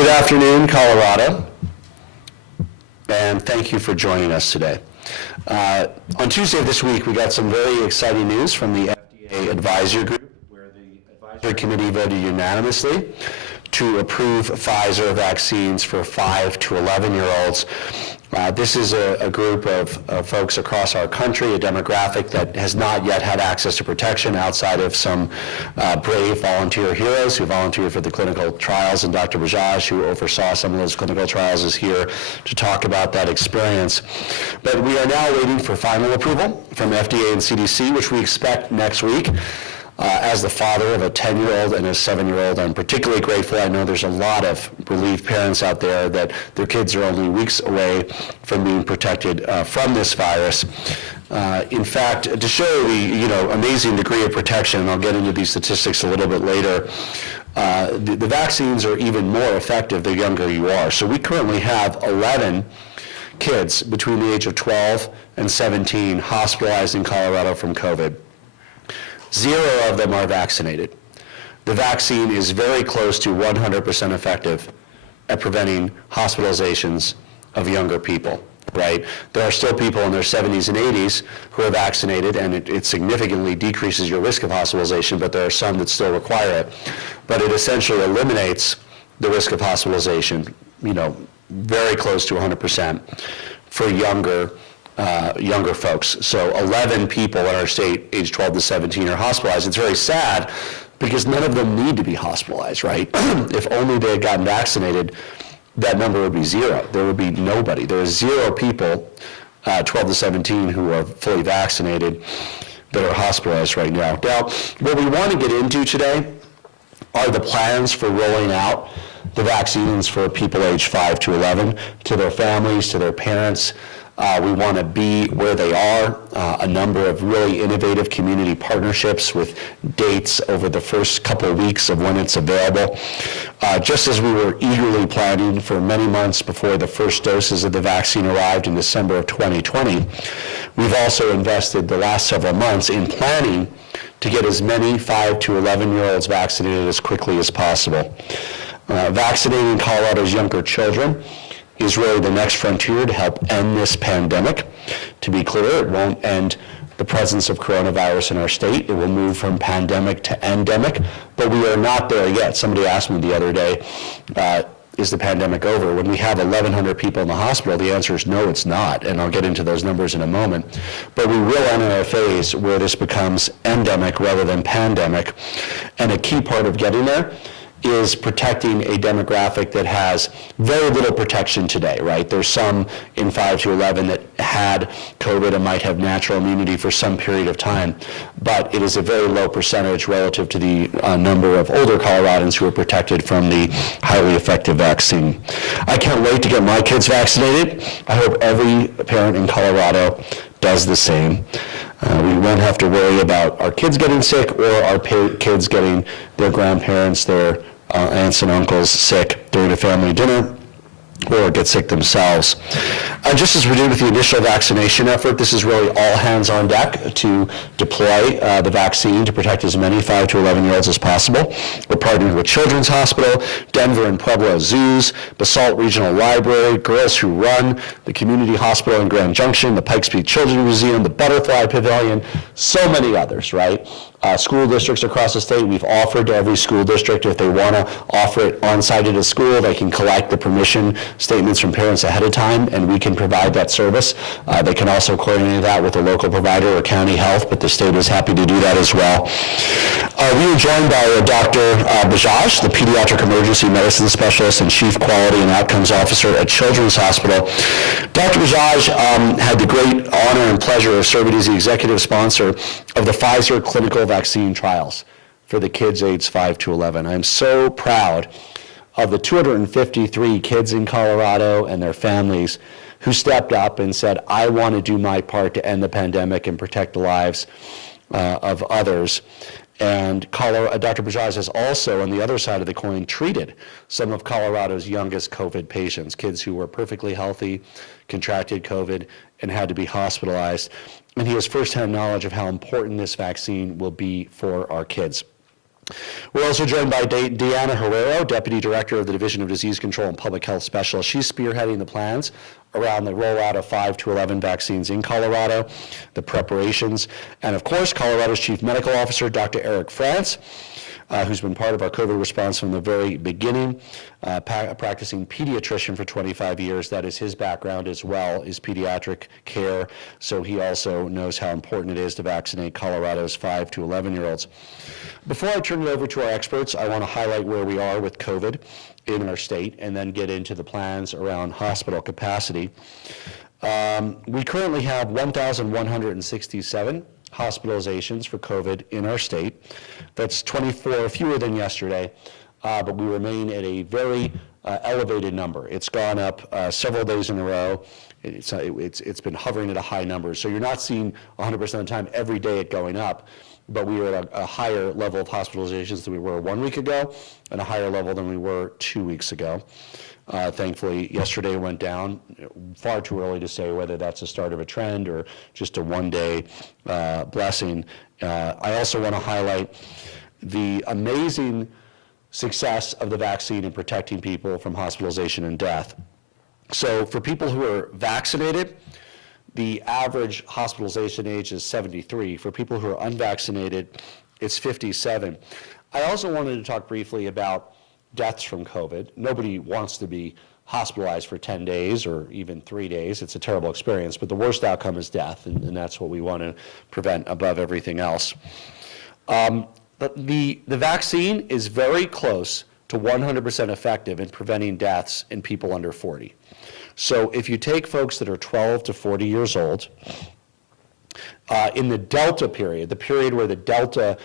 Good afternoon, Colorado, and thank you for joining us today. On Tuesday of this week, we got some very exciting news from the FDA Advisory Group, where the Advisory Committee voted unanimously to approve Pfizer vaccines for 5 to 11-year-olds. This is a group of folks across our country, a demographic that has not yet had access to protection outside of some brave volunteer heroes who volunteered for the clinical trials, and Dr. Bajaj, who oversaw some of those clinical trials, is here to talk about that experience. But we are now waiting for final approval from FDA and CDC, which we expect next week. As the father of a 10-year-old and a 7-year-old, I'm particularly grateful. I know there's a lot of relieved parents out there that their kids are only weeks away from being protected from this virus. In fact, to show the amazing degree of protection, and I'll get into these statistics a little bit later, the vaccines are even more effective the younger you are. So we currently have 11 kids between the age of 12 and 17 hospitalized in Colorado from COVID. 0 of them are vaccinated. The vaccine is very close to 100% effective at preventing hospitalizations of younger people, right? There are still people in their 70s and 80s who are vaccinated, and it significantly decreases your risk of hospitalization, but there are some that still require it. But it essentially eliminates the risk of hospitalization, very close to 100% for younger folks. So 11 people in our state, age 12 to 17, are hospitalized. It's very sad because none of them need to be hospitalized, right? If only they had gotten vaccinated, that number would be 0. There would be nobody. There are 0 people, 12 to 17, who are fully vaccinated that are hospitalized right now. Now, what we want to get into today are the plans for rolling out the vaccines for people aged 5 to 11 to their families, to their parents. We want to be where they are, a number of really innovative community partnerships with dates over the first couple of weeks of when it's available. Just as we were eagerly planning for many months before the first doses of the vaccine arrived in December of 2020, we've also invested the last several months in planning to get as many 5 to 11-year-olds vaccinated as quickly as possible. Vaccinating Colorado's younger children is really the next frontier to help end this pandemic. To be clear, it won't end the presence of coronavirus in our state. It will move from pandemic to endemic, but we are not there yet. Somebody asked me the other day, is the pandemic over? When we have 1,100 people in the hospital, the answer is no, it's not, and I'll get into those numbers in a moment. But we will enter a phase where this becomes endemic rather than pandemic, and a key part of getting there is protecting a demographic that has very little protection today, right? There's some in 5 to 11 that had COVID and might have natural immunity for some period of time, but it is a very low percentage relative to the number of older Coloradans who are protected from the highly effective vaccine. I can't wait to get my kids vaccinated. I hope every parent in Colorado does the same. We won't have to worry about our kids getting sick or our kids getting their grandparents, their aunts and uncles sick during a family dinner, or get sick themselves. Just as we did with the initial vaccination effort, this is really all hands on deck to deploy the vaccine to protect as many 5 to 11-year-olds as possible. We're partnering with Children's Hospital, Denver and Pueblo Zoos, Basalt Regional Library, Girls Who Run, the Community Hospital in Grand Junction, the Pikes Peak Children's Museum, the Butterfly Pavilion, so many others, right? School districts across the state, we've offered to every school district, if they want to offer it on-site at a school, they can collect the permission statements from parents ahead of time, and we can provide that service. They can also coordinate that with a local provider or county health, but the state is happy to do that as well. We are joined by Dr. Bajaj, the Pediatric Emergency Medicine Specialist and Chief Quality and Outcomes Officer at Children's Hospital. Dr. Bajaj had the great honor and pleasure of serving as the executive sponsor of the Pfizer clinical vaccine trials for the kids aged 5 to 11. I'm so proud of the 253 kids in Colorado and their families who stepped up and said, I want to do my part to end the pandemic and protect the lives of others. And Dr. Bajaj has also, on the other side of the coin, treated some of Colorado's youngest COVID patients, kids who were perfectly healthy, contracted COVID, and had to be hospitalized. And he has firsthand knowledge of how important this vaccine will be for our kids. We're also joined by Deanna Herrera, Deputy Director of the Division of Disease Control and Public Health Specialist. She's spearheading the plans around the rollout of 5 to 11 vaccines in Colorado, the preparations, and of course, Colorado's Chief Medical Officer, Dr. Eric France, who's been part of our COVID response from the very beginning, practicing pediatrician for 25 years. That is his background as well, is pediatric care, so he also knows how important it is to vaccinate Colorado's 5 to 11-year-olds. Before I turn it over to our experts, I want to highlight where we are with COVID in our state and then get into the plans around hospital capacity. We currently have 1,167 hospitalizations for COVID in our state. That's 24 fewer than yesterday, but we remain at a very elevated number. It's gone up several days in a row. It's been hovering at a high number. So you're not seeing 100% of the time every day it going up, but we were at a higher level of hospitalizations than we were 1 week ago and a higher level than we were 2 weeks ago. Thankfully, yesterday went down. Far too early to say whether that's the start of a trend or just a one-day blessing. I also want to highlight the amazing success of the vaccine in protecting people from hospitalization and death. So for people who are vaccinated, the average hospitalization age is 73. For people who are unvaccinated, it's 57. I also wanted to talk briefly about deaths from COVID. Nobody wants to be hospitalized for 10 days or even 3 days. It's a terrible experience, but the worst outcome is death, and that's what we want to prevent above everything else. But the vaccine is very close to 100% effective in preventing deaths in people under 40. So if you take folks that are 12 to 40 years old, in the Delta period, the period where the Delta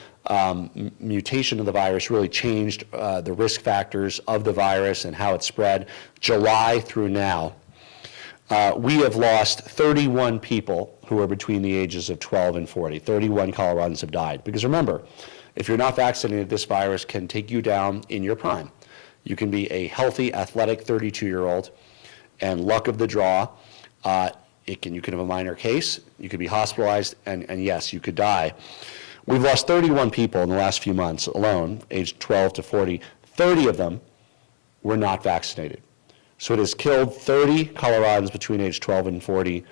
mutation of the virus really changed the risk factors of the virus and how it spread, July through now, we have lost 31 people who are between the ages of 12 and 40. 31 Coloradans have died. Because remember, if you're not vaccinated, this virus can take you down in your prime. You can be a healthy, athletic 32-year-old, and luck of the draw, you can have a minor case, you could be hospitalized, and yes, you could die. We've lost 31 people in the last few months alone, aged 12 to 40. 30 of them were not vaccinated. So it has killed 30 Coloradans between age 12 and 40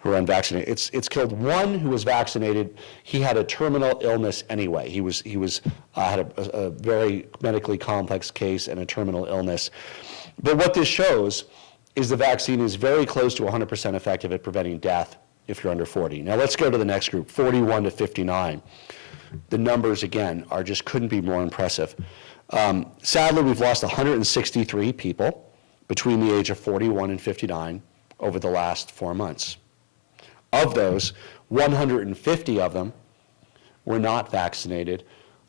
who are unvaccinated. It's killed one who was vaccinated. He had a terminal illness anyway. He had a very medically complex case and a terminal illness. But what this shows is the vaccine is very close to 100% effective at preventing death if you're under 40. Now let's go to the next group, 41 to 59. The numbers, again, couldn't be more impressive. Sadly, we've lost 163 people between the age of 41 and 59 over the last 4 months. Of those, 150 of them were not vaccinated.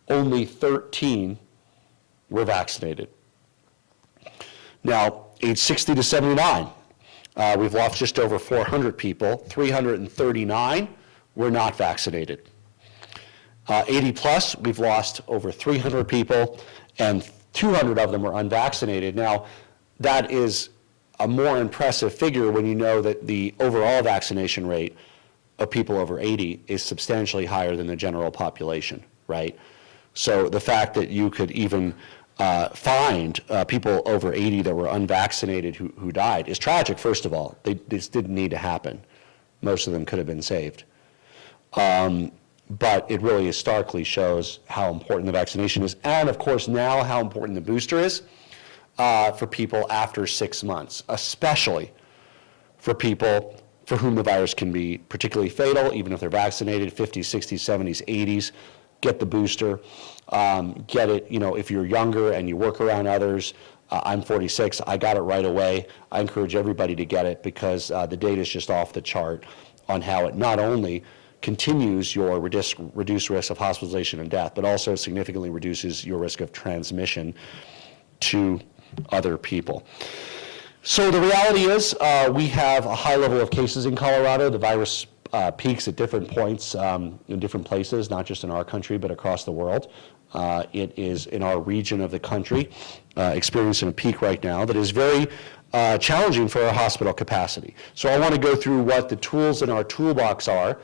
Only 13 were vaccinated. Now, age 60 to 79, we've lost just over 400 people. 339 were not vaccinated. 80 plus, we've lost over 300 people, and 200 of them were unvaccinated. Now, that is a more impressive figure when you know that the overall vaccination rate of people over 80 is substantially higher than the general population, right? So the fact that you could even find people over 80 that were unvaccinated who died is tragic, first of all. This didn't need to happen. Most of them could have been saved. But it really starkly shows how important the vaccination is, and of course now how important the booster is for people after 6 months, especially for people for whom the virus can be particularly fatal, even if they're vaccinated, 50s, 60s, 70s, 80s. Get the booster. Get it, if you're younger and you work around others. I'm 46, I got it right away. I encourage everybody to get it because the data is just off the chart on how it not only continues your reduced risk of hospitalization and death, but also significantly reduces your risk of transmission to other people. So the reality is we have a high level of cases in Colorado. The virus peaks at different points in different places, not just in our country, but across the world. It is in our region of the country experiencing a peak right now that is very challenging for our hospital capacity. So I want to go through what the tools in our toolbox are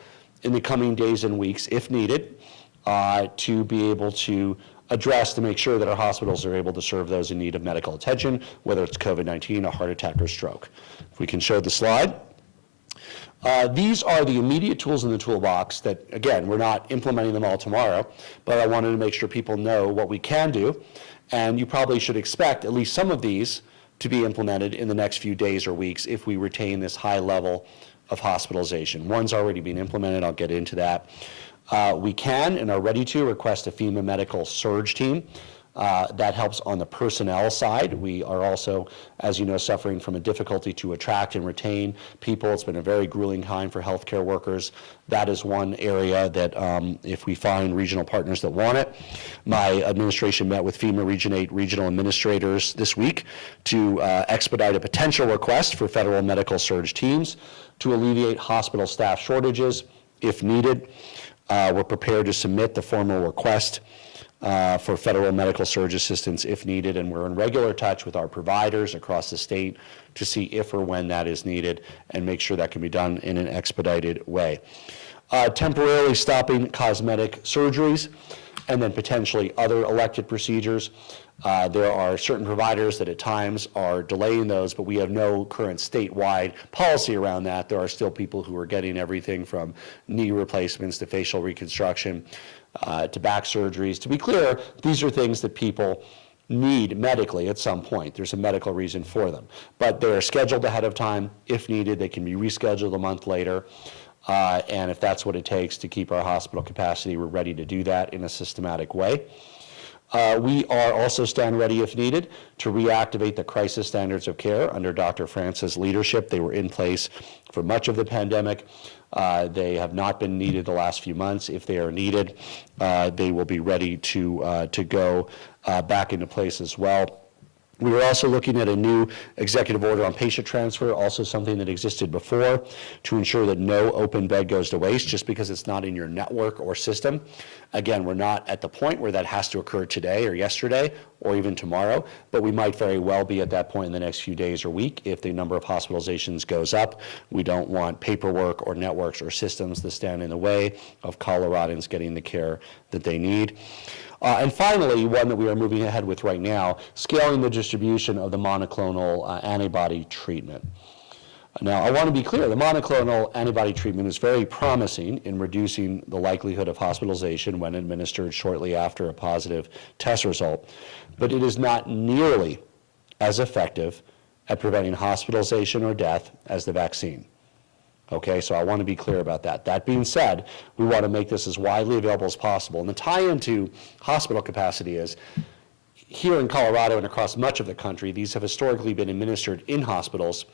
in the coming days and weeks, if needed, to be able to address to make sure that our hospitals are able to serve those in need of medical attention, whether it's COVID-19, a heart attack, or stroke. If we can show the slide. These are the immediate tools in the toolbox that, again, we're not implementing them all tomorrow, but I wanted to make sure people know what we can do, and you probably should expect at least some of these to be implemented in the next few days or weeks if we retain this high level of hospitalization. One's already been implemented, I'll get into that. We can and are ready to request a FEMA medical surge team. That helps on the personnel side. We are also, as you know, suffering from a difficulty to attract and retain people. It's been a very grueling time for healthcare workers. That is one area that if we find regional partners that want it. My administration met with FEMA Region 8 regional administrators this week to expedite a potential request for federal medical surge teams to alleviate hospital staff shortages if needed. We're prepared to submit the formal request for federal medical surge assistance if needed, and we're in regular touch with our providers across the state to see if or when that is needed and make sure that can be done in an expedited way. Temporarily stopping cosmetic surgeries and then potentially other elective procedures. There are certain providers that at times are delaying those, but we have no current statewide policy around that. There are still people who are getting everything from knee replacements to facial reconstruction to back surgeries. To be clear, these are things that people need medically at some point. There's a medical reason for them. But they're scheduled ahead of time. If needed, they can be rescheduled a month later. And if that's what it takes to keep our hospital capacity, we're ready to do that in a systematic way. We are also stand ready if needed to reactivate the crisis standards of care under Dr. France's leadership. They were in place for much of the pandemic. They have not been needed the last few months. If they are needed, they will be ready to go back into place as well. We were also looking at a new executive order on patient transfer, also something that existed before, to ensure that no open bed goes to waste just because it's not in your network or system. Again, we're not at the point where that has to occur today or yesterday or even tomorrow, but we might very well be at that point in the next few days or week if the number of hospitalizations goes up. We don't want paperwork or networks or systems that stand in the way of Coloradans getting the care that they need. And finally, one that we are moving ahead with right now, scaling the distribution of the monoclonal antibody treatment. Now, I want to be clear, the monoclonal antibody treatment is very promising in reducing the likelihood of hospitalization when administered shortly after a positive test result, but it is not nearly as effective at preventing hospitalization or death as the vaccine. Okay, so I want to be clear about that. That being said, we want to make this as widely available as possible. And the tie-in to hospital capacity is, here in Colorado and across much of the country, these have historically been administered in hospitals.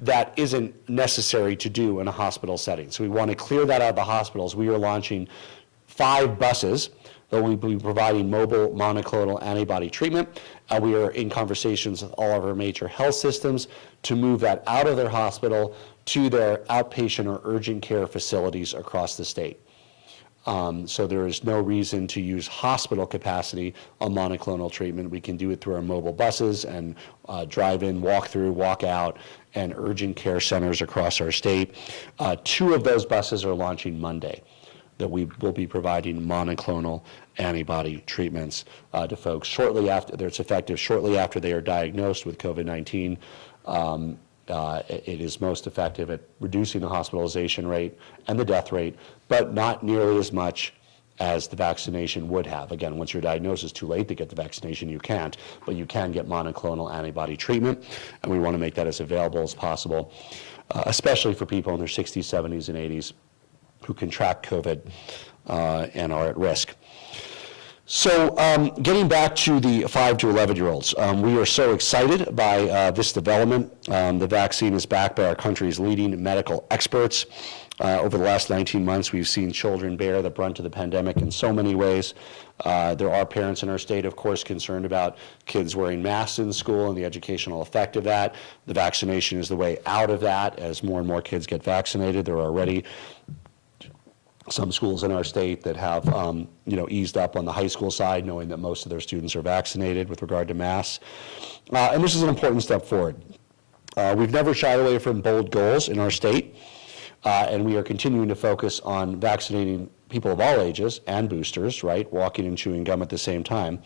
That isn't necessary to do in a hospital setting. So we want to clear that out of the hospitals. We are launching 5 buses that will be providing mobile monoclonal antibody treatment. We are in conversations with all of our major health systems to move that out of their hospital to their outpatient or urgent care facilities across the state. So there is no reason to use hospital capacity on monoclonal treatment. We can do it through our mobile buses and drive-in, walk-through, walk-out, and urgent care centers across our state. 2 of those buses are launching Monday that we will be providing monoclonal antibody treatments to folks shortly after, it's effective shortly after they are diagnosed with COVID-19. It is most effective at reducing the hospitalization rate and the death rate, but not nearly as much as the vaccination would have. Again, once your diagnosis is too late to get the vaccination, you can't, but you can get monoclonal antibody treatment, and we want to make that as available as possible, especially for people in their 60s, 70s, and 80s who contract COVID and are at risk. So getting back to the 5 to 11-year-olds, we are so excited by this development. The vaccine is backed by our country's leading medical experts. Over the last 19 months, we've seen children bear the brunt of the pandemic in so many ways. There are parents in our state, of course, concerned about kids wearing masks in school and the educational effect of that. The vaccination is the way out of that as more and more kids get vaccinated. There are already some schools in our state that have eased up on the high school side, knowing that most of their students are vaccinated with regard to masks. And this is an important step forward. We've never shied away from bold goals in our state, and we are continuing to focus on vaccinating people of all ages and boosters, right, walking and chewing gum at the same time.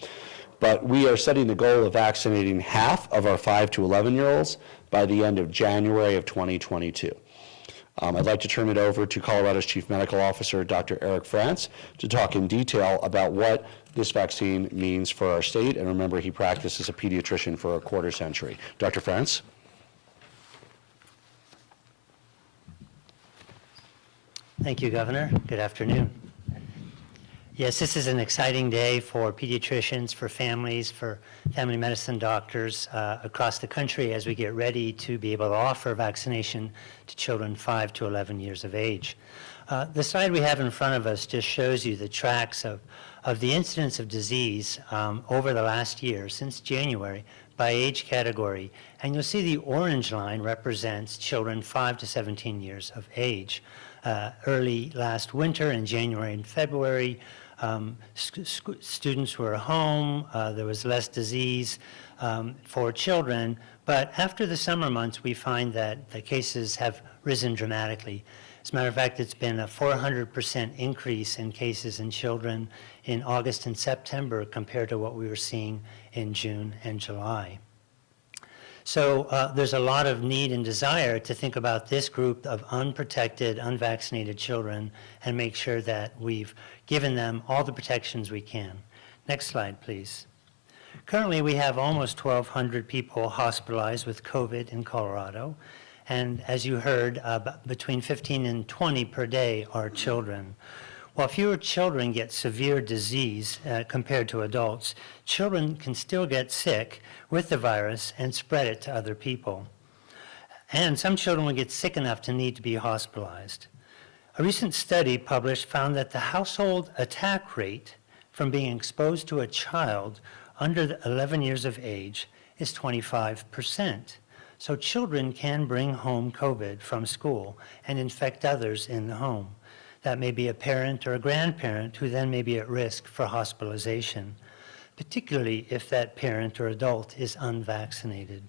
But we are setting the goal of vaccinating half of our 5 to 11-year-olds by the end of January of 2022. I'd like to turn it over to Colorado's Chief Medical Officer, Dr. Eric France, to talk in detail about what this vaccine means for our state. And remember, he practiced as a pediatrician for a quarter century. Dr. France? Thank you, Governor. Good afternoon. Yes, this is an exciting day for pediatricians, for families, for family medicine doctors across the country as we get ready to be able to offer vaccination to children 5 to 11 years of age. The slide we have in front of us just shows you the tracks of the incidence of disease over the last year, since January, by age category. And you'll see the orange line represents children 5 to 17 years of age. Early last winter, in January and February, students were home, there was less disease for children, but after the summer months, we find that the cases have risen dramatically. As a matter of fact, it's been a 400% increase in cases in children in August and September compared to what we were seeing in June and July. So there's a lot of need and desire to think about this group of unprotected, unvaccinated children and make sure that we've given them all the protections we can. Next slide, please. Currently, we have almost 1,200 people hospitalized with COVID in Colorado. And as you heard, between 15 and 20 per day are children. While fewer children get severe disease compared to adults, children can still get sick with the virus and spread it to other people. And some children will get sick enough to need to be hospitalized. A recent study published found that the household attack rate from being exposed to a child under 11 years of age is 25%. So children can bring home COVID from school and infect others in the home. That may be a parent or a grandparent who then may be at risk for hospitalization, particularly if that parent or adult is unvaccinated.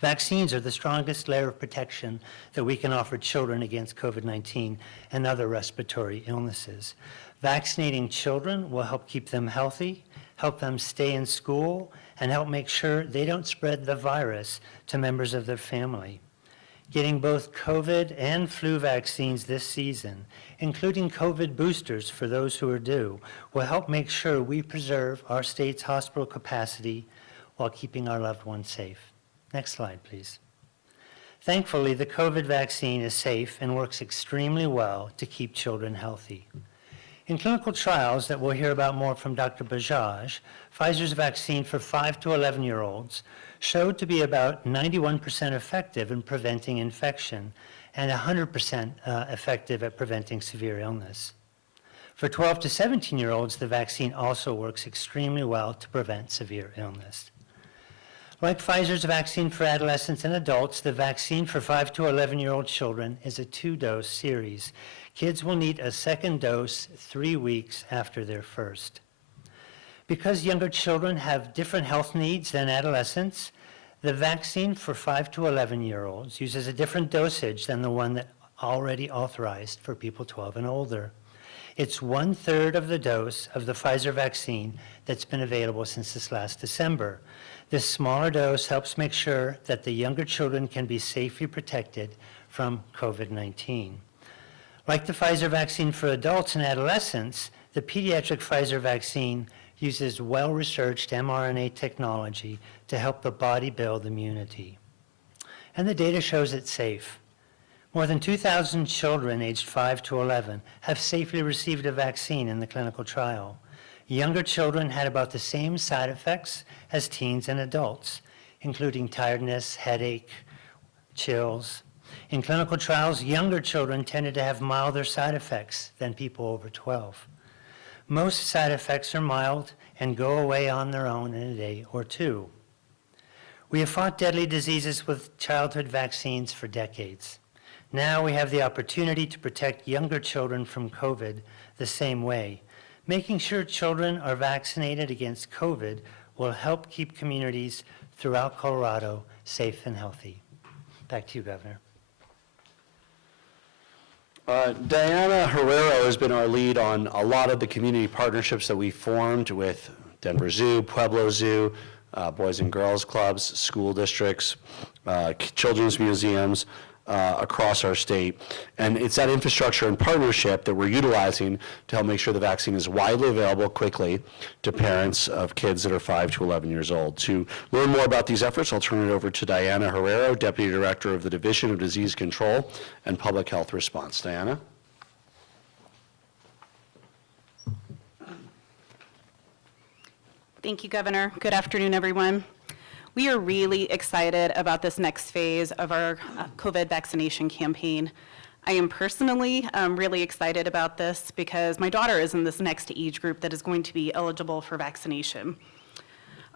Vaccines are the strongest layer of protection that we can offer children against COVID-19 and other respiratory illnesses. Vaccinating children will help keep them healthy, help them stay in school, and help make sure they don't spread the virus to members of their family. Getting both COVID and flu vaccines this season, including COVID boosters for those who are due, will help make sure we preserve our state's hospital capacity while keeping our loved ones safe. Next slide, please. Thankfully, the COVID vaccine is safe and works extremely well to keep children healthy. In clinical trials that we'll hear about more from Dr. Bajaj, Pfizer's vaccine for 5 to 11-year-olds showed to be about 91% effective in preventing infection and 100% effective at preventing severe illness. For 12 to 17-year-olds, the vaccine also works extremely well to prevent severe illness. Like Pfizer's vaccine for adolescents and adults, the vaccine for 5 to 11-year-old children is a 2-dose series. Kids will need a second dose 3 weeks after their first. Because younger children have different health needs than adolescents, the vaccine for 5 to 11-year-olds uses a different dosage than the one that already authorized for people 12 and older. It's 1/3 of the dose of the Pfizer vaccine that's been available since this last December. This smaller dose helps make sure that the younger children can be safely protected from COVID-19. Like the Pfizer vaccine for adults and adolescents, the pediatric Pfizer vaccine uses well-researched mRNA technology to help the body build immunity. And the data shows it's safe. More than 2,000 children aged 5 to 11 have safely received a vaccine in the clinical trial. Younger children had about the same side effects as teens and adults, including tiredness, headache, chills. In clinical trials, younger children tended to have milder side effects than people over 12. Most side effects are mild and go away on their own in a day or two. We have fought deadly diseases with childhood vaccines for decades. Now we have the opportunity to protect younger children from COVID the same way. Making sure children are vaccinated against COVID will help keep communities throughout Colorado safe and healthy. Back to you, Governor. Diana Herrera has been our lead on a lot of the community partnerships that we formed with Denver Zoo, Pueblo Zoo, Boys and Girls Clubs, school districts, children's museums across our state. And it's that infrastructure and partnership that we're utilizing to help make sure the vaccine is widely available quickly to parents of kids that are 5 to 11 years old. To learn more about these efforts, I'll turn it over to Diana Herrera, Deputy Director of the Division of Disease Control and Public Health Response. Diana? Thank you, Governor. Good afternoon, everyone. We are really excited about this next phase of our COVID vaccination campaign. I am personally really excited about this because my daughter is in this next age group that is going to be eligible for vaccination.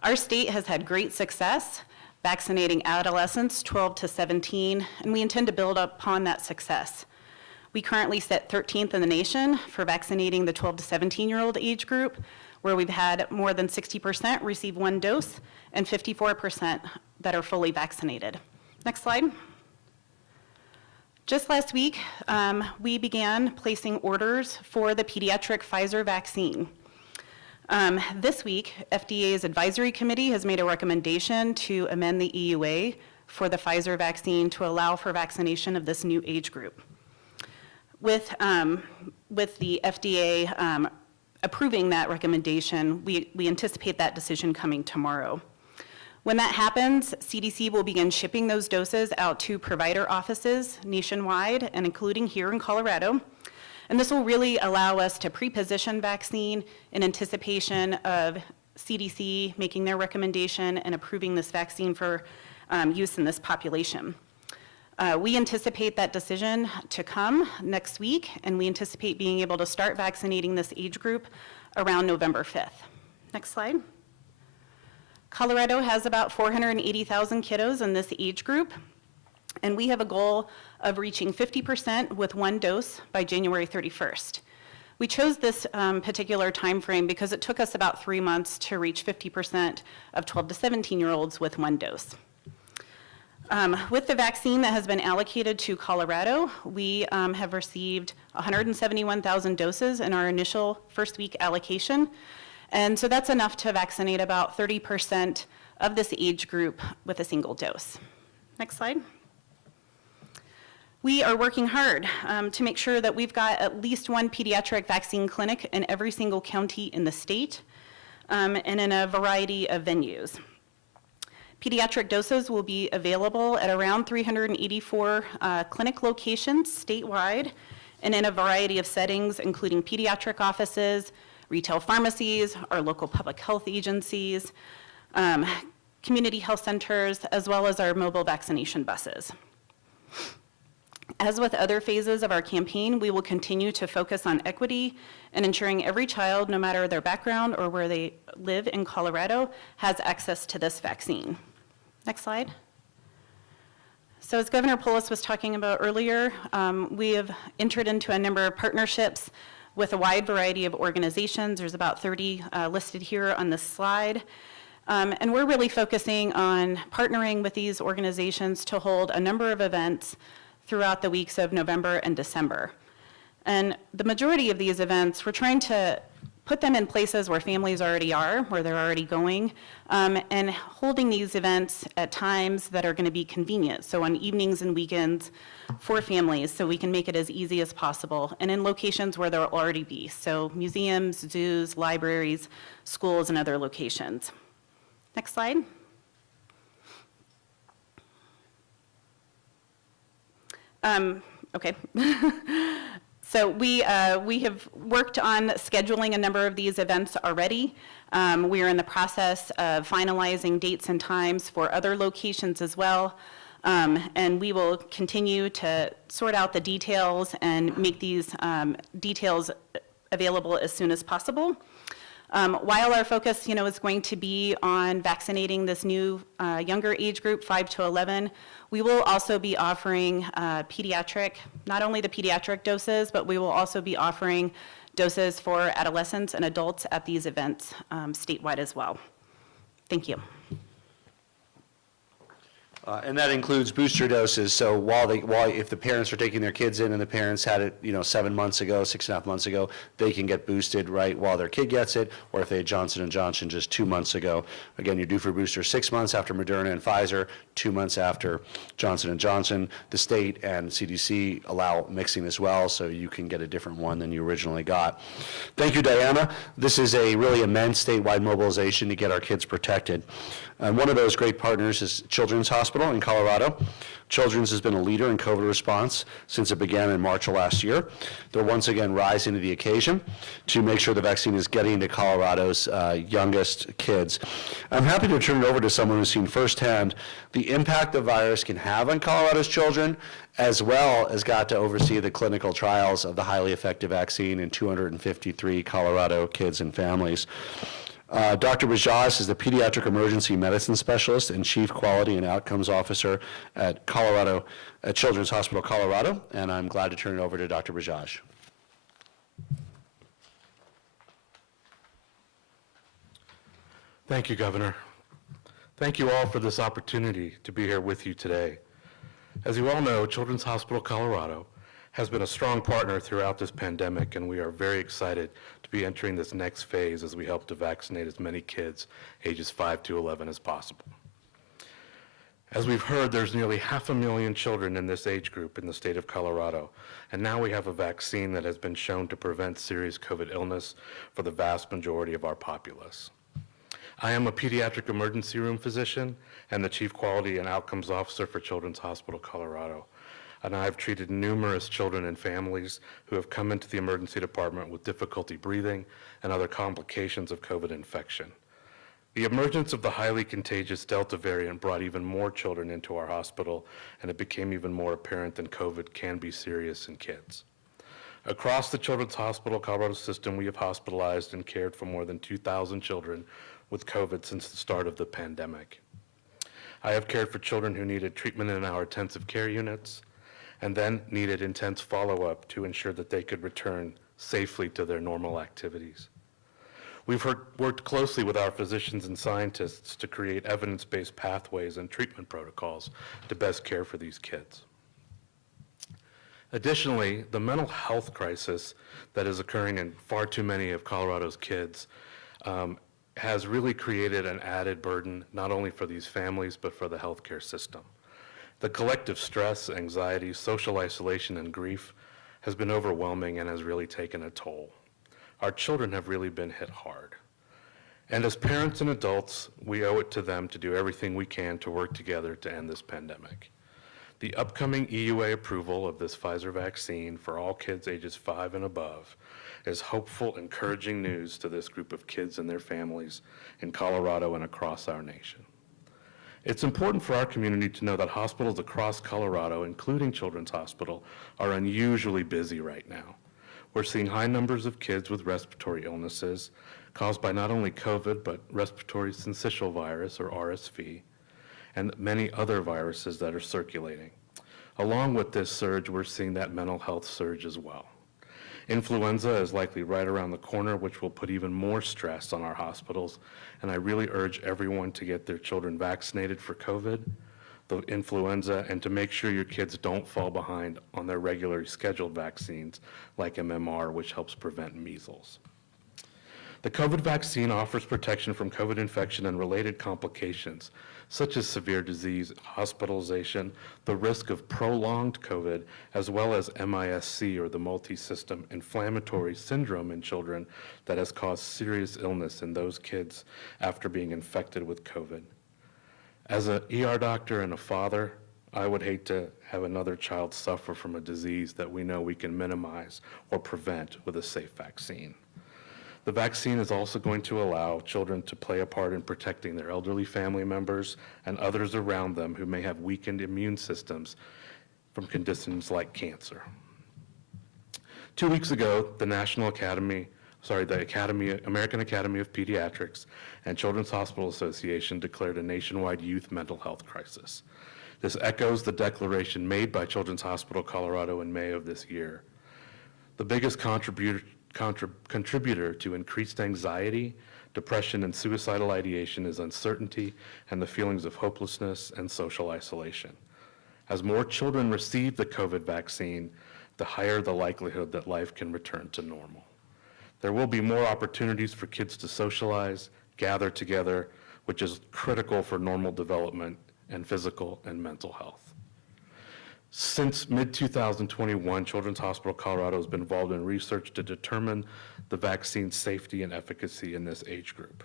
Our state has had great success vaccinating adolescents 12 to 17, and we intend to build upon that success. We currently sit 13th in the nation for vaccinating the 12 to 17-year-old age group, where we've had more than 60% receive 1 dose and 54% that are fully vaccinated. Next slide. Just last week, we began placing orders for the pediatric Pfizer vaccine. This week, FDA's advisory committee has made a recommendation to amend the EUA for the Pfizer vaccine to allow for vaccination of this new age group. With the FDA approving that recommendation, we anticipate that decision coming tomorrow. When that happens, CDC will begin shipping those doses out to provider offices nationwide and including here in Colorado. And this will really allow us to pre-position vaccine in anticipation of CDC making their recommendation and approving this vaccine for use in this population. We anticipate that decision to come next week, and we anticipate being able to start vaccinating this age group around November 5th. Next slide. Colorado has about 480,000 kiddos in this age group, and we have a goal of reaching 50% with 1 dose by January 31st. We chose this particular time frame because it took us about 3 months to reach 50% of 12 to 17-year-olds with 1 dose. With the vaccine that has been allocated to Colorado, we have received 171,000 doses in our initial first week allocation. And so that's enough to vaccinate about 30% of this age group with a single dose. Next slide. We are working hard to make sure that we've got at least 1 pediatric vaccine clinic in every single county in the state and in a variety of venues. Pediatric doses will be available at around 384 clinic locations statewide and in a variety of settings, including pediatric offices, retail pharmacies, our local public health agencies, community health centers, as well as our mobile vaccination buses. As with other phases of our campaign, we will continue to focus on equity and ensuring every child, no matter their background or where they live in Colorado, has access to this vaccine. Next slide. So as Governor Polis was talking about earlier, we have entered into a number of partnerships with a wide variety of organizations. There's about 30 listed here on this slide. And we're really focusing on partnering with these organizations to hold a number of events throughout the weeks of November and December. And the majority of these events, we're trying to put them in places where families already are, where they're already going, and holding these events at times that are going to be convenient, so on evenings and weekends for families, so we can make it as easy as possible, and in locations where they'll already be, so museums, zoos, libraries, schools, and other locations. Next slide. Okay. So we have worked on scheduling a number of these events already. We are in the process of finalizing dates and times for other locations as well. And we will continue to sort out the details and make these details available as soon as possible. While our focus, is going to be on vaccinating this new younger age group, 5 to 11, we will also be offering not only the pediatric doses, but we will also be offering doses for adolescents and adults at these events statewide as well. Thank you. And that includes booster doses, so if the parents are taking their kids in and the parents had it, 7 months ago, 6.5 months ago, they can get boosted right while their kid gets it, or if they had Johnson & Johnson just 2 months ago. Again, you're due for booster 6 months after Moderna and Pfizer, 2 months after Johnson & Johnson. The state and CDC allow mixing as well, so you can get a different one than you originally got. Thank you, Diana. This is a really immense statewide mobilization to get our kids protected. And one of those great partners is Children's Hospital in Colorado. Children's has been a leader in COVID response since it began in March of last year. They're once again rising to the occasion to make sure the vaccine is getting to Colorado's youngest kids. I'm happy to turn it over to someone who's seen firsthand the impact the virus can have on Colorado's children, as well as got to oversee the clinical trials of the highly effective vaccine in 253 Colorado kids and families. Dr. Bajaj is the Pediatric Emergency Medicine Specialist and Chief Quality and Outcomes Officer at Children's Hospital Colorado, and I'm glad to turn it over to Dr. Bajaj. Thank you, Governor. Thank you all for this opportunity to be here with you today. As you all know, Children's Hospital Colorado has been a strong partner throughout this pandemic, and we are very excited to be entering this next phase as we help to vaccinate as many kids ages 5 to 11 as possible. As we've heard, there's nearly 500,000 children in this age group in the state of Colorado, and now we have a vaccine that has been shown to prevent serious COVID illness for the vast majority of our populace. I am a pediatric emergency room physician and the Chief Quality and Outcomes Officer for Children's Hospital Colorado. And I've treated numerous children and families who have come into the emergency department with difficulty breathing and other complications of COVID infection. The emergence of the highly contagious Delta variant brought even more children into our hospital, and it became even more apparent that COVID can be serious in kids. Across the Children's Hospital Colorado system, we have hospitalized and cared for more than 2,000 children with COVID since the start of the pandemic. I have cared for children who needed treatment in our intensive care units, and then needed intense follow-up to ensure that they could return safely to their normal activities. We've worked closely with our physicians and scientists to create evidence-based pathways and treatment protocols to best care for these kids. Additionally, the mental health crisis that is occurring in far too many of Colorado's kids has really created an added burden, not only for these families, but for the healthcare system. The collective stress, anxiety, social isolation, and grief has been overwhelming and has really taken a toll. Our children have really been hit hard. And as parents and adults, we owe it to them to do everything we can to work together to end this pandemic. The upcoming EUA approval of this Pfizer vaccine for all kids ages 5 and above is hopeful, encouraging news to this group of kids and their families in Colorado and across our nation. It's important for our community to know that hospitals across Colorado, including Children's Hospital, are unusually busy right now. We're seeing high numbers of kids with respiratory illnesses caused by not only COVID, but respiratory syncytial virus, or RSV, and many other viruses that are circulating. Along with this surge, we're seeing that mental health surge as well. Influenza is likely right around the corner, which will put even more stress on our hospitals, and I really urge everyone to get their children vaccinated for COVID, the influenza, and to make sure your kids don't fall behind on their regularly scheduled vaccines like MMR, which helps prevent measles. The COVID vaccine offers protection from COVID infection and related complications, such as severe disease, hospitalization, the risk of prolonged COVID, as well as MIS-C, or the multi-system inflammatory syndrome in children that has caused serious illness in those kids after being infected with COVID. As an ER doctor and a father, I would hate to have another child suffer from a disease that we know we can minimize or prevent with a safe vaccine. The vaccine is also going to allow children to play a part in protecting their elderly family members and others around them who may have weakened immune systems from conditions like cancer. 2 weeks ago, the American Academy of Pediatrics and Children's Hospital Association declared a nationwide youth mental health crisis. This echoes the declaration made by Children's Hospital Colorado in May of this year. The biggest contributor to increased anxiety, Depression and suicidal ideation is uncertainty and the feelings of hopelessness and social isolation. As more children receive the COVID vaccine, the higher the likelihood that life can return to normal. There will be more opportunities for kids to socialize, gather together, which is critical for normal development and physical and mental health. Since mid-2021, Children's Hospital Colorado has been involved in research to determine the vaccine's safety and efficacy in this age group.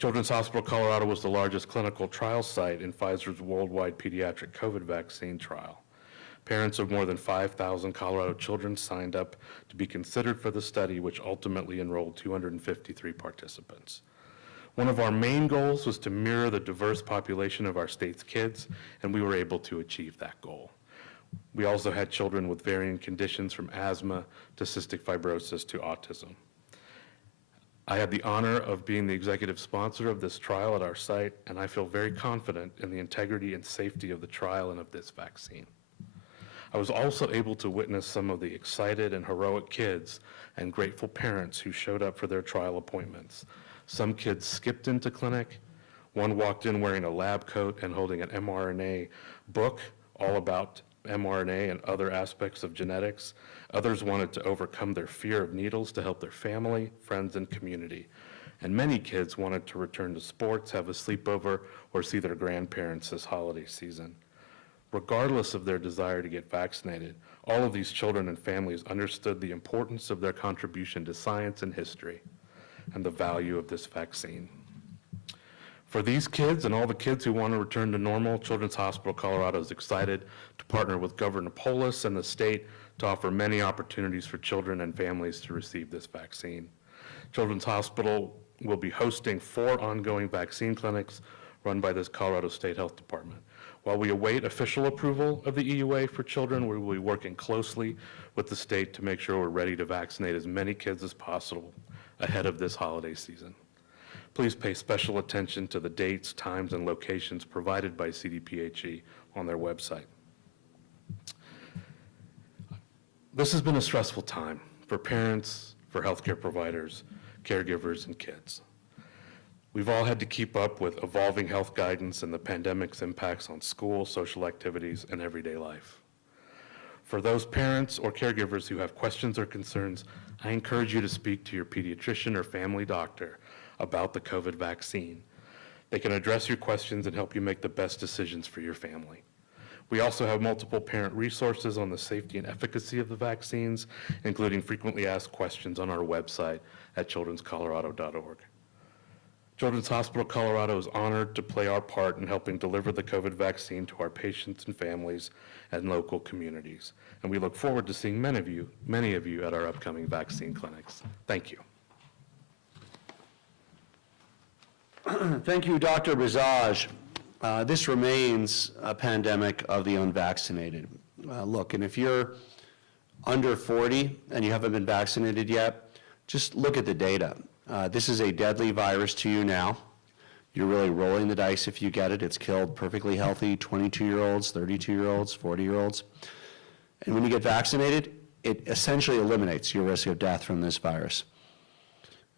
Children's Hospital Colorado was the largest clinical trial site in Pfizer's worldwide pediatric COVID vaccine trial. Parents of more than 5,000 Colorado children signed up to be considered for the study, which ultimately enrolled 253 participants. One of our main goals was to mirror the diverse population of our state's kids, and we were able to achieve that goal. We also had children with varying conditions from asthma to cystic fibrosis to autism. I had the honor of being the executive sponsor of this trial at our site, and I feel very confident in the integrity and safety of the trial and of this vaccine. I was also able to witness some of the excited and heroic kids and grateful parents who showed up for their trial appointments. Some kids skipped into clinic. One walked in wearing a lab coat and holding an mRNA book all about mRNA and other aspects of genetics. Others wanted to overcome their fear of needles to help their family, friends, and community. And many kids wanted to return to sports, have a sleepover, or see their grandparents this holiday season. Regardless of their desire to get vaccinated, all of these children and families understood the importance of their contribution to science and history and the value of this vaccine. For these kids and all the kids who want to return to normal, Children's Hospital Colorado is excited to partner with Governor Polis and the state to offer many opportunities for children and families to receive this vaccine. Children's Hospital will be hosting 4 ongoing vaccine clinics run by this Colorado State Health Department. While we await official approval of the EUA for children, we will be working closely with the state to make sure we're ready to vaccinate as many kids as possible ahead of this holiday season. Please pay special attention to the dates, times, and locations provided by CDPHE on their website. This has been a stressful time for parents, for healthcare providers, caregivers, and kids. We've all had to keep up with evolving health guidance and the pandemic's impacts on school, social activities, and everyday life. For those parents or caregivers who have questions or concerns, I encourage you to speak to your pediatrician or family doctor about the COVID vaccine. They can address your questions and help you make the best decisions for your family. We also have multiple parent resources on the safety and efficacy of the vaccines, including frequently asked questions on our website at childrenscolorado.org. Children's Hospital Colorado is honored to play our part in helping deliver the COVID vaccine to our patients and families and local communities. And we look forward to seeing many of you at our upcoming vaccine clinics. Thank you. Thank you, Dr. Brazaj. This remains a pandemic of the unvaccinated. Look, and if you're under 40 and you haven't been vaccinated yet, just look at the data. This is a deadly virus to you now. You're really rolling the dice if you get it. It's killed perfectly healthy 22-year-olds, 32-year-olds, 40-year-olds. And when you get vaccinated, it essentially eliminates your risk of death from this virus.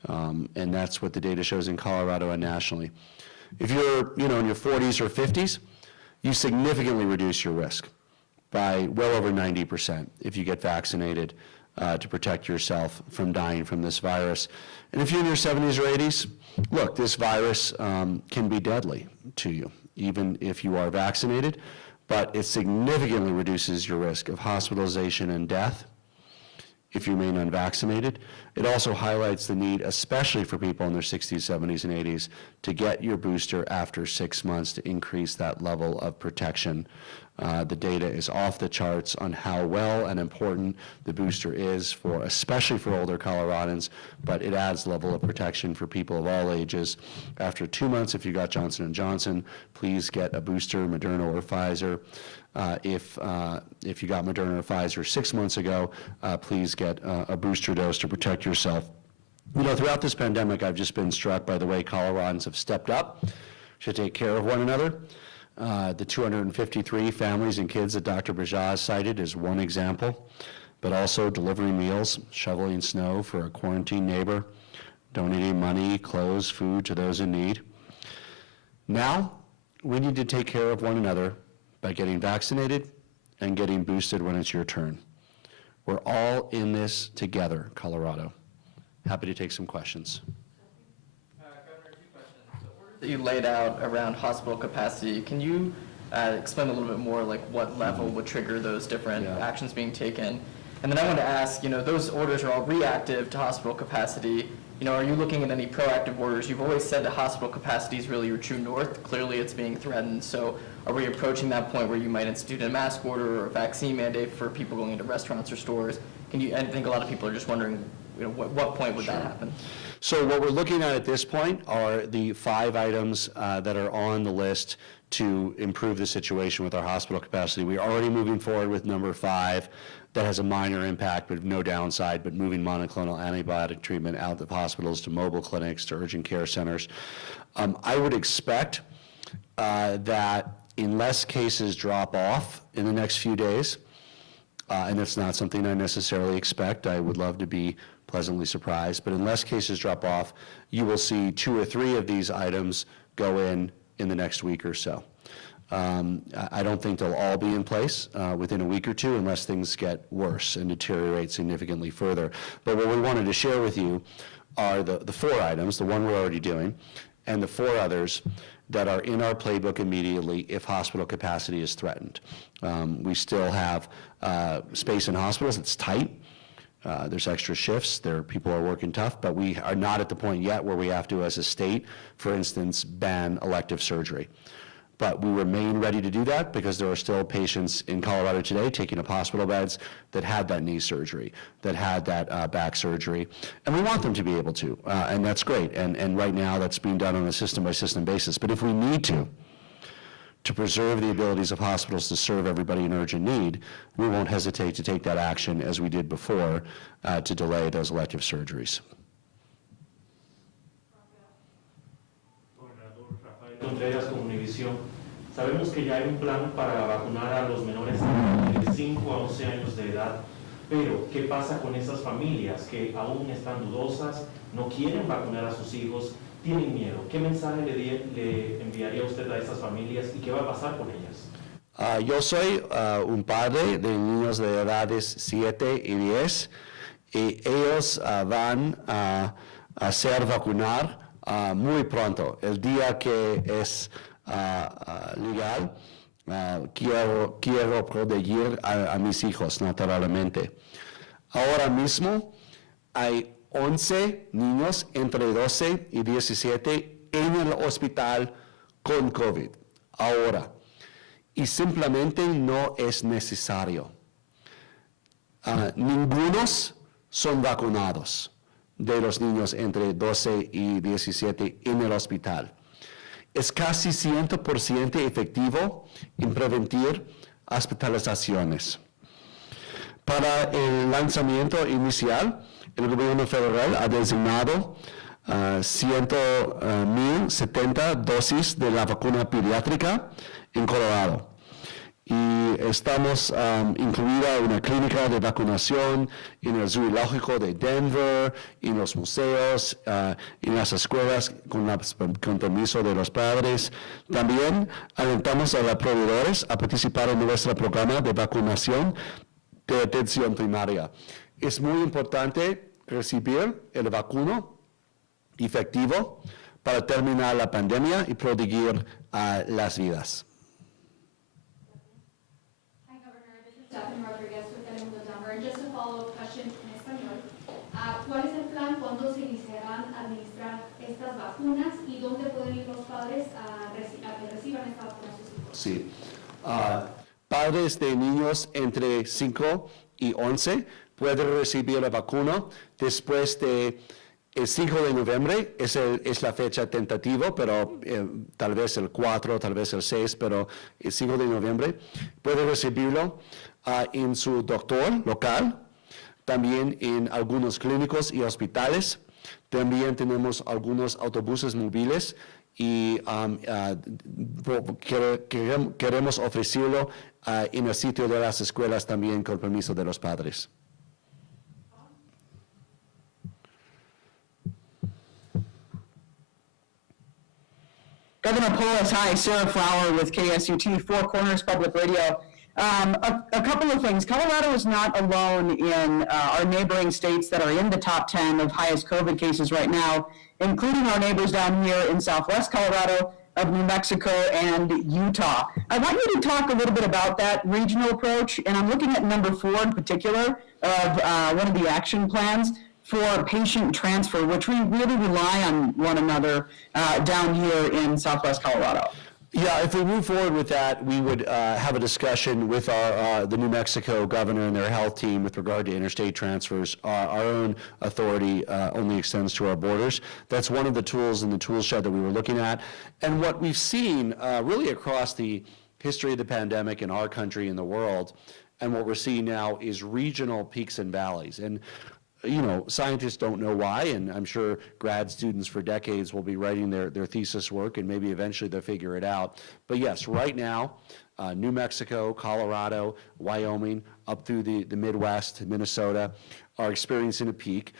And that's what the data shows in Colorado and nationally. If you're in your 40s or 50s, you significantly reduce your risk by well over 90% if you get vaccinated to protect yourself from dying from this virus. And if you're in your 70s or 80s, look, this virus can be deadly to you, even if you are vaccinated, but it significantly reduces your risk of hospitalization and death if you remain unvaccinated. It also highlights the need, especially for people in their 60s, 70s, and 80s, to get your booster after 6 months to increase that level of protection. The data is off the charts on how well and important the booster is especially for older Coloradans, but it adds level of protection for people of all ages. After 2 months, if you got Johnson & Johnson, please get a booster, Moderna or Pfizer. If you got Moderna or Pfizer 6 months ago, please get a booster dose to protect yourself. Throughout this pandemic, I've just been struck by the way Coloradans have stepped up to take care of one another. The 253 families and kids that Dr. Brazaj cited is one example, but also delivering meals, shoveling snow for a quarantined neighbor, donating money, clothes, food to those in need. Now, we need to take care of one another by getting vaccinated and getting boosted when it's your turn. We're all in this together, Colorado. Happy to take some questions. Governor, 2 questions. The orders that you laid out around hospital capacity, can you explain a little bit more, like what level would trigger those different actions being taken? And then I wanted to ask, those orders are all reactive to hospital capacity. Are you looking at any proactive orders? You've always said that hospital capacity is really your true north. Clearly, it's being threatened. So are we approaching that point where you might institute a mask order or a vaccine mandate for people going into restaurants or stores? I think a lot of people are just wondering, what point would that happen? So what we're looking at this point are the 5 items that are on the list to improve the situation with our hospital capacity. We're already moving forward with number 5. That has a minor impact, but no downside, but moving monoclonal antibiotic treatment out of hospitals to mobile clinics, to urgent care centers. I would expect that unless cases drop off in the next few days, and it's not something I necessarily expect, I would love to be pleasantly surprised, but unless cases drop off, you will see 2 or 3 of these items go in the next week or so. I don't think they'll all be in place within a week or 2 unless things get worse and deteriorate significantly further. But what we wanted to share with you are the 4 items, the one we're already doing, and the 4 others that are in our playbook immediately if hospital capacity is threatened. We still have space in hospitals. It's tight. There's extra shifts. People are working tough, but we are not at the point yet where we have to, as a state, for instance, ban elective surgery. But we remain ready to do that because there are still patients in Colorado today taking up hospital beds that had that knee surgery, that had that back surgery, and we want them to be able to, and that's great. And right now that's being done on a system-by-system basis. But if we need to preserve the abilities of hospitals to serve everybody in urgent need, we won't hesitate to take that action as we did before to delay those elective surgeries. Contreras con Univisión. Sabemos que ya hay un plan para vacunar a los menores de 5 a 11 años de edad, pero ¿qué pasa con esas familias que aún están dudosas, no quieren vacunar a sus hijos, tienen miedo? ¿Qué mensaje le enviaría usted a esas familias y qué va a pasar con ellas? Yo soy un padre de niños de edades 7 y 10 y ellos van a ser vacunar muy pronto. El día que es legal, quiero proteger a mis hijos naturalmente. Ahora mismo hay 11 niños entre 12 y 17 en el hospital con COVID. Ahora. Y simplemente no es necesario. Ningunos son vacunados de los niños entre 12 y 17 en el hospital. Es casi 100% efectivo en prevenir hospitalizaciones. Para el lanzamiento inicial, el gobierno federal ha designado 100,070 dosis de la vacuna pediátrica en Colorado. Y estamos incluida una clínica de vacunación en el zoológico de Denver, en los museos, en las escuelas con permiso de los padres. También alentamos a los proveedores a participar en nuestro programa de vacunación de atención primaria. Es muy importante recibir el vacuno efectivo para terminar la pandemia y proteger las vidas. Just a follow-up question en español. ¿Cuál es el plan? ¿Cuándo se iniciarán a administrar estas vacunas? ¿Y dónde pueden ir los padres a que reciban esta vacuna a sus hijos? Sí. Padres de niños entre 5 y 11 pueden recibir la vacuna después de el 5 de noviembre, es la fecha tentativa, pero tal vez el 4, tal vez el 6, pero el 5 de noviembre puede recibirlo en su doctor local, también en algunos clínicos y hospitales. También tenemos algunos autobuses móviles y queremos ofrecerlo en el sitio de las escuelas también con permiso de los padres. Governor Polis, hi, Sarah Flower with KSUT, Four Corners Public Radio. A couple of things. Colorado is not alone in our neighboring states that are in the top 10 of highest COVID cases right now, including our neighbors down here in southwest Colorado, of New Mexico and Utah. I want you to talk a little bit about that regional approach, and I'm looking at number 4 in particular of one of the action plans for patient transfer, which we really rely on one another down here in southwest Colorado. Yeah, if we move forward with that, we would have a discussion with the New Mexico governor and their health team with regard to interstate transfers. Our own authority only extends to our borders. That's one of the tools in the tool shed that we were looking at. And what we've seen really across the history of the pandemic in our country and the world, and what we're seeing now is regional peaks and valleys. And you know, scientists don't know why, and I'm sure grad students for decades will be writing their thesis work, and maybe eventually they'll figure it out. But yes, right now, New Mexico, Colorado, Wyoming, up through the Midwest, Minnesota, are experiencing a peak.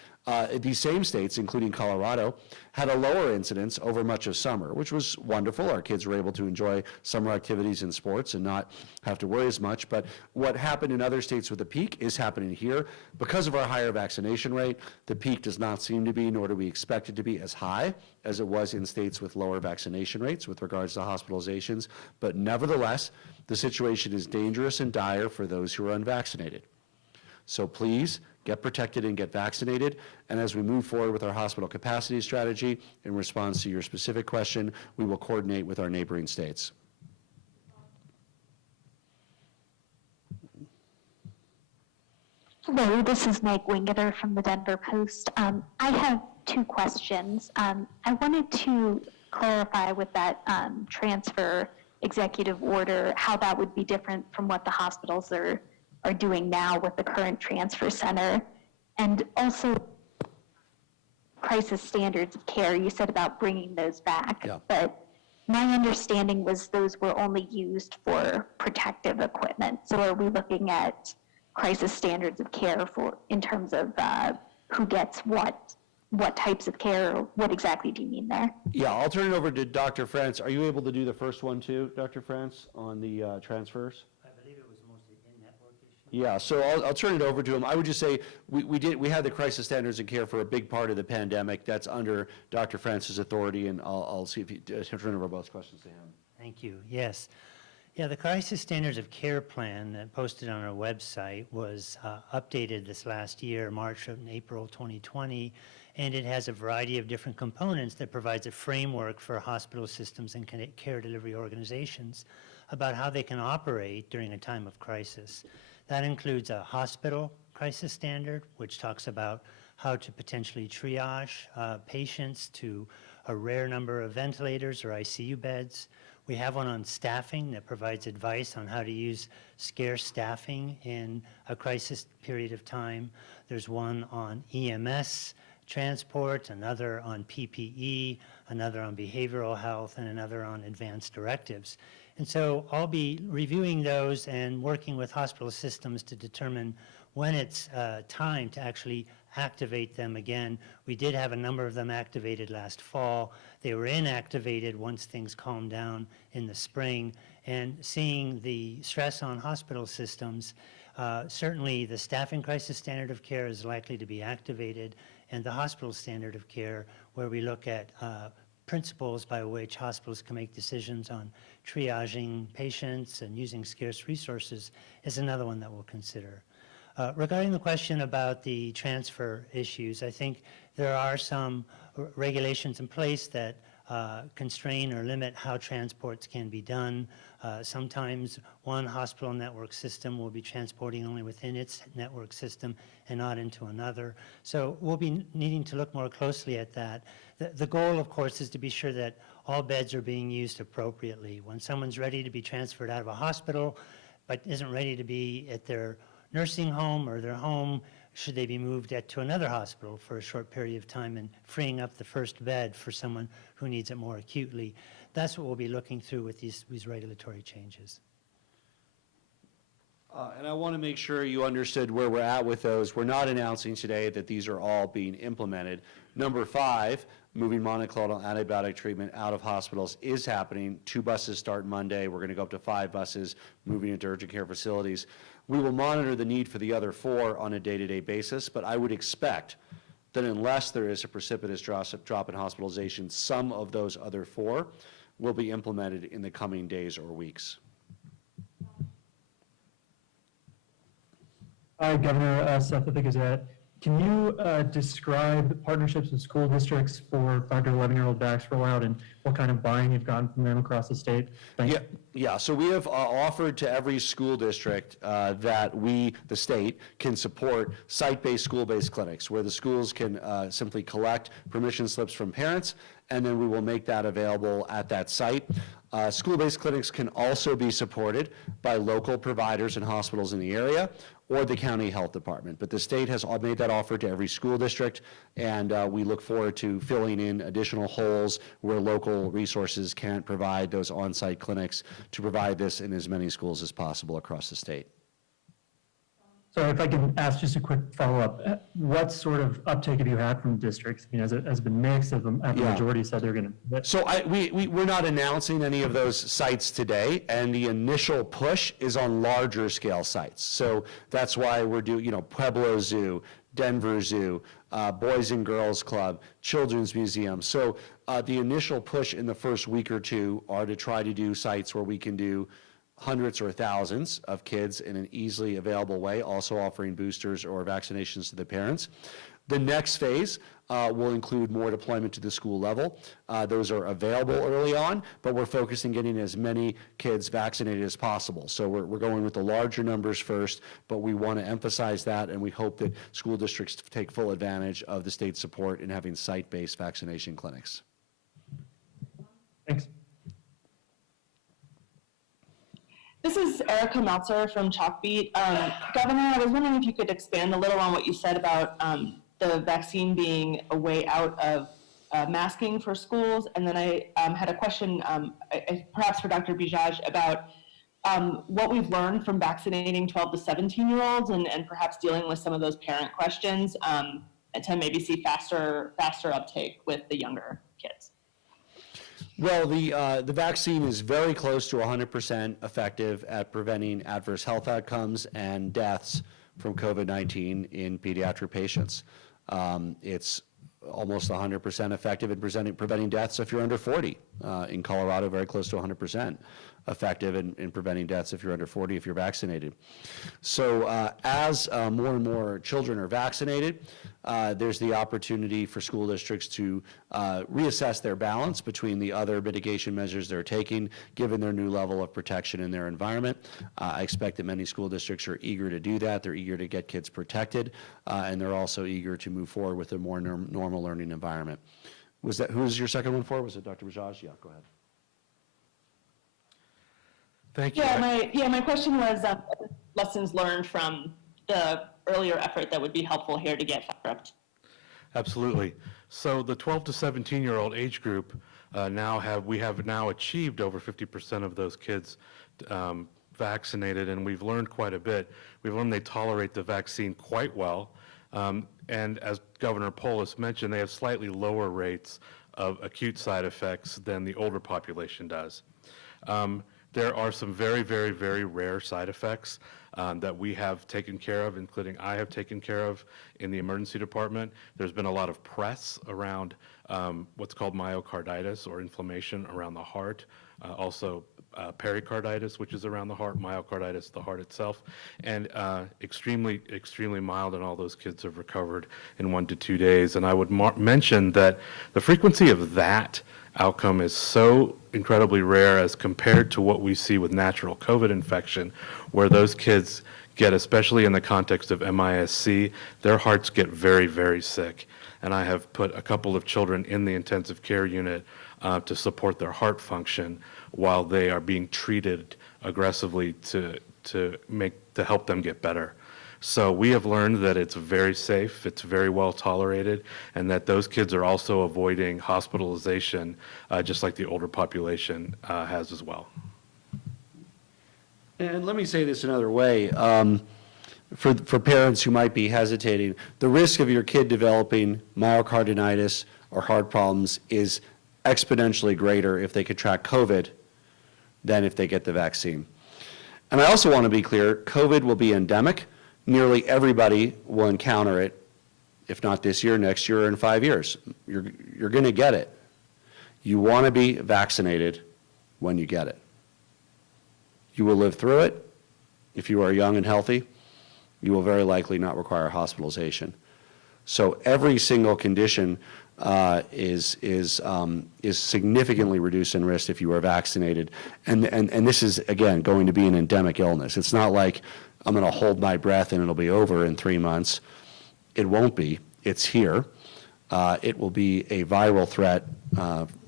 These same states, including Colorado, had a lower incidence over much of summer, which was wonderful. Our kids were able to enjoy summer activities and sports and not have to worry as much. But what happened in other states with the peak is happening here. Because of our higher vaccination rate, the peak does not seem to be, nor do we expect it to be, as high as it was in states with lower vaccination rates with regards to hospitalizations. But nevertheless, the situation is dangerous and dire for those who are unvaccinated. So please, get protected and get vaccinated. And as we move forward with our hospital capacity strategy, in response to your specific question, we will coordinate with our neighboring states. Hello, this is Meg Wingeter from the Denver Post. I have 2 questions. I wanted to clarify with that transfer executive order how that would be different from what the hospitals are doing now with the current transfer center. And also crisis standards of care, you said about bringing those back, Yeah. but my understanding was those were only used for protective equipment. So are we looking at crisis standards of care for in terms of who gets what types of care, or what exactly do you mean there? Yeah, I'll turn it over to Dr. France. Are you able to do the first one too, Dr. France, on the transfers? I believe it was mostly in-network issues. Yeah, so I'll turn it over to him. I would just say we had the crisis standards of care for a big part of the pandemic. That's under Dr. France's authority, and I'll see if he turn over both questions to him. Thank you. Yes. Yeah, the Crisis Standards of Care Plan that posted on our website was updated this last year, March and April 2020, and it has a variety of different components that provides a framework for hospital systems and care delivery organizations about how they can operate during a time of crisis. That includes a hospital crisis standard, which talks about how to potentially triage patients to a rare number of ventilators or ICU beds. We have one on staffing that provides advice on how to use scarce staffing in a crisis period of time. There's one on EMS transport, another on PPE, another on behavioral health, and another on advanced directives. And so I'll be reviewing those and working with hospital systems to determine when it's time to actually activate them again. We did have a number of them activated last fall. They were inactivated once things calmed down in the spring. And seeing the stress on hospital systems, certainly the staffing crisis standard of care is likely to be activated, and the hospital standard of care, where we look at principles by which hospitals can make decisions on triaging patients and using scarce resources, is another one that we'll consider. Regarding the question about the transfer issues, I think there are some regulations in place that constrain or limit how transports can be done. Sometimes one hospital network system will be transporting only within its network system and not into another. So we'll be needing to look more closely at that. The goal, of course, is to be sure that all beds are being used appropriately. When someone's ready to be transferred out of a hospital but isn't ready to be at their nursing home or their home, should they be moved to another hospital for a short period of time and freeing up the first bed for someone who needs it more acutely? That's what we'll be looking through with these regulatory changes. And I want to make sure you understood where we're at with those. We're not announcing today that these are all being implemented. Number 5, moving monoclonal antibiotic treatment out of hospitals is happening. 2 buses start Monday. We're going to go up to 5 buses moving into urgent care facilities. We will monitor the need for the other 4 on a day-to-day basis, but I would expect that unless there is a precipitous drop in hospitalization, some of those other 4 will be implemented in the coming days or weeks. Hi, Governor Seth of the Gazette. Can you describe partnerships with school districts for 5 to 11-year-old vax rollout and what kind of buy-in you've gotten from them across the state? Thanks. Yeah. So we have offered to every school district that we, the state, can support site-based, school-based clinics where the schools can simply collect permission slips from parents, and then we will make that available at that site. School-based clinics can also be supported by local providers and hospitals in the area or the county health department. But the state has made that offer to every school district, and we look forward to filling in additional holes where local resources can't provide those on-site clinics to provide this in as many schools as possible across the state. So if I can ask just a quick follow-up, what sort of uptake have you had from districts? I mean, has it been mixed? Have the majority said they're going to? So we're not announcing any of those sites today, and the initial push is on larger scale sites. So that's why we're doing, Pueblo Zoo, Denver Zoo, Boys and Girls Club, Children's Museum. So the initial push in the first week or 2 are to try to do sites where we can do hundreds or thousands of kids in an easily available way, also offering boosters or vaccinations to the parents. The next phase will include more deployment to the school level. Those are available early on, but we're focusing on getting as many kids vaccinated as possible. So we're going with the larger numbers first, but we want to emphasize that, and we hope that school districts take full advantage of the state's support in having site-based vaccination clinics. Thanks. This is Erica Meltzer from Chalkbeat. Governor, I was wondering if you could expand a little on what you said about the vaccine being a way out of masking for schools. And then I had a question, perhaps for Dr. Bijaj, about what we've learned from vaccinating 12 to 17-year-olds and perhaps dealing with some of those parent questions to maybe see faster uptake with the younger kids. Well, the vaccine is very close to 100% effective at preventing adverse health outcomes and deaths from COVID-19 in pediatric patients. It's almost 100% effective in preventing deaths if you're under 40. In Colorado, very close to 100% effective in preventing deaths if you're under 40 if you're vaccinated. So as more and more children are vaccinated, there's the opportunity for school districts to reassess their balance between the other mitigation measures they're taking, given their new level of protection in their environment. I expect that many school districts are eager to do that. They're eager to get kids protected, and they're also eager to move forward with a more normal learning environment. Who was your second one for? Was it Dr. Bijaj? Yeah, go ahead. Thank you. My question was lessons learned from the earlier effort that would be helpful here to get faster up. Absolutely. So the 12 to 17-year-old age group we have now achieved over 50% of those kids vaccinated, and we've learned quite a bit. We've learned they tolerate the vaccine quite well, and as Governor Polis mentioned, they have slightly lower rates of acute side effects than the older population does. There are some very, very, very rare side effects that we have taken care of, including I have taken care of in the emergency department. There's been a lot of press around what's called myocarditis or inflammation around the heart, also pericarditis, which is around the heart, myocarditis, the heart itself, and extremely, extremely mild, and all those kids have recovered in 1 to 2 days. And I would mention that the frequency of that outcome is so incredibly rare as compared to what we see with natural COVID infection, where those kids get, especially in the context of MISC, their hearts get very, very sick. And I have put a couple of children in the intensive care unit to support their heart function while they are being treated aggressively to help them get better. So we have learned that it's very safe, it's very well tolerated, and that those kids are also avoiding hospitalization just like the older population has as well. And let me say this another way. For parents who might be hesitating, the risk of your kid developing myocarditis or heart problems is exponentially greater if they contract COVID than if they get the vaccine. And I also want to be clear, COVID will be endemic. Nearly everybody will encounter it, if not this year, next year, or in 5 years. You're going to get it. You want to be vaccinated when you get it. You will live through it. If you are young and healthy, you will very likely not require hospitalization. So every single condition is significantly reduced in risk if you are vaccinated. And this is, again, going to be an endemic illness. It's not like I'm going to hold my breath and it'll be over in 3 months. It won't be. It's here. It will be a viral threat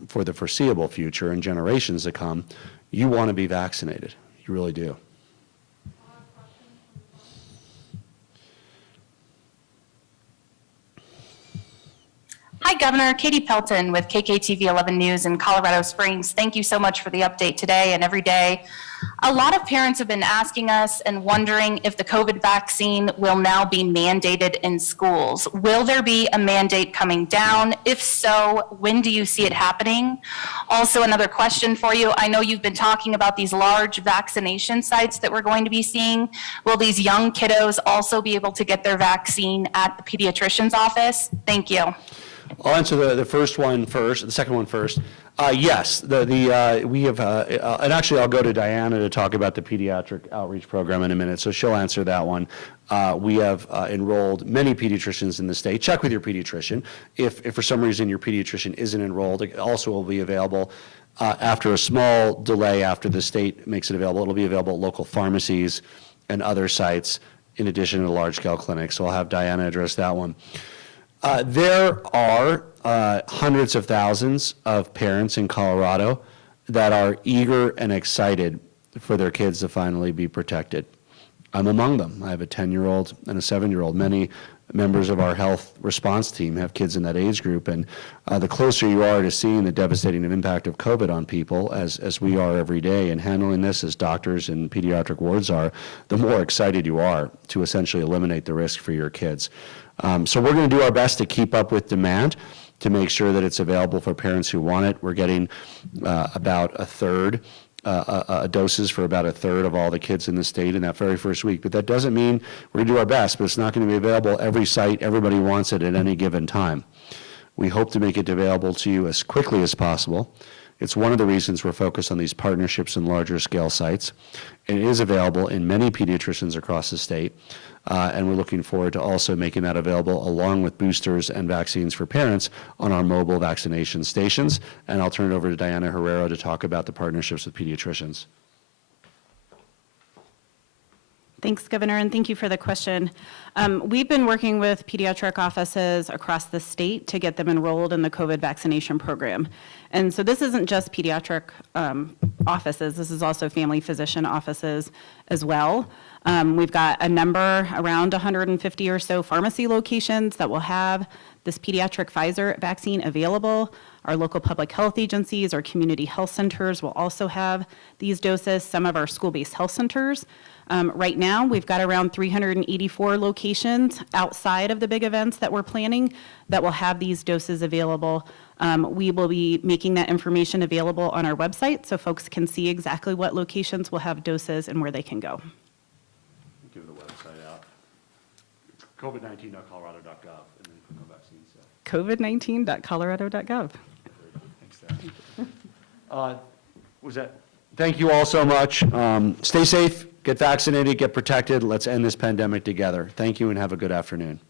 for the foreseeable future and generations to come. You want to be vaccinated. You really do. Hi, Governor. Katie Pelton with KKTV 11 News in Colorado Springs. Thank you so much for the update today and every day. A lot of parents have been asking us and wondering if the COVID vaccine will now be mandated in schools. Will there be a mandate coming down? If so, when do you see it happening? Also, another question for you. I know you've been talking about these large vaccination sites that we're going to be seeing. Will these young kiddos also be able to get their vaccine at the pediatrician's office? Thank you. I'll answer the first one first, the second one first. Yes, we have, and actually I'll go to Diana to talk about the pediatric outreach program in a minute, so she'll answer that one. We have enrolled many pediatricians in the state. Check with your pediatrician. If for some reason your pediatrician isn't enrolled, it also will be available after a small delay after the state makes it available. It'll be available at local pharmacies and other sites in addition to large-scale clinics, so I'll have Diana address that one. There are hundreds of thousands of parents in Colorado that are eager and excited for their kids to finally be protected. I'm among them. I have a 10-year-old and a 7-year-old. Many members of our health response team have kids in that age group, and the closer you are to seeing the devastating impact of COVID on people, as we are every day, and handling this as doctors in pediatric wards are, the more excited you are to essentially eliminate the risk for your kids. So we're going to do our best to keep up with demand to make sure that it's available for parents who want it. We're getting about a third doses for about a third of all the kids in the state in that very first week. But that doesn't mean we're going to do our best, but it's not going to be available every site. Everybody wants it at any given time. We hope to make it available to you as quickly as possible. It's one of the reasons we're focused on these partnerships and larger scale sites. And it is available in many pediatricians across the state. And we're looking forward to also making that available along with boosters and vaccines for parents on our mobile vaccination stations. And I'll turn it over to Diana Herrera to talk about the partnerships with pediatricians. Thanks, Governor, and thank you for the question. We've been working with pediatric offices across the state to get them enrolled in the COVID vaccination program. And so this isn't just pediatric offices, this is also family physician offices as well. We've got a number, around 150 or so pharmacy locations that will have this pediatric Pfizer vaccine available. Our local public health agencies, our community health centers will also have these doses, some of our school-based health centers. Right now, we've got around 384 locations outside of the big events that we're planning that will have these doses available. We will be making that information available on our website so folks can see exactly what locations will have doses and where they can go. Give the website out. COVID19.colorado.gov and then click on vaccines. COVID19.colorado.gov. Thanks, Thank you all so much. Stay safe, get vaccinated, get protected. Let's end this pandemic together. Thank you and have a good afternoon.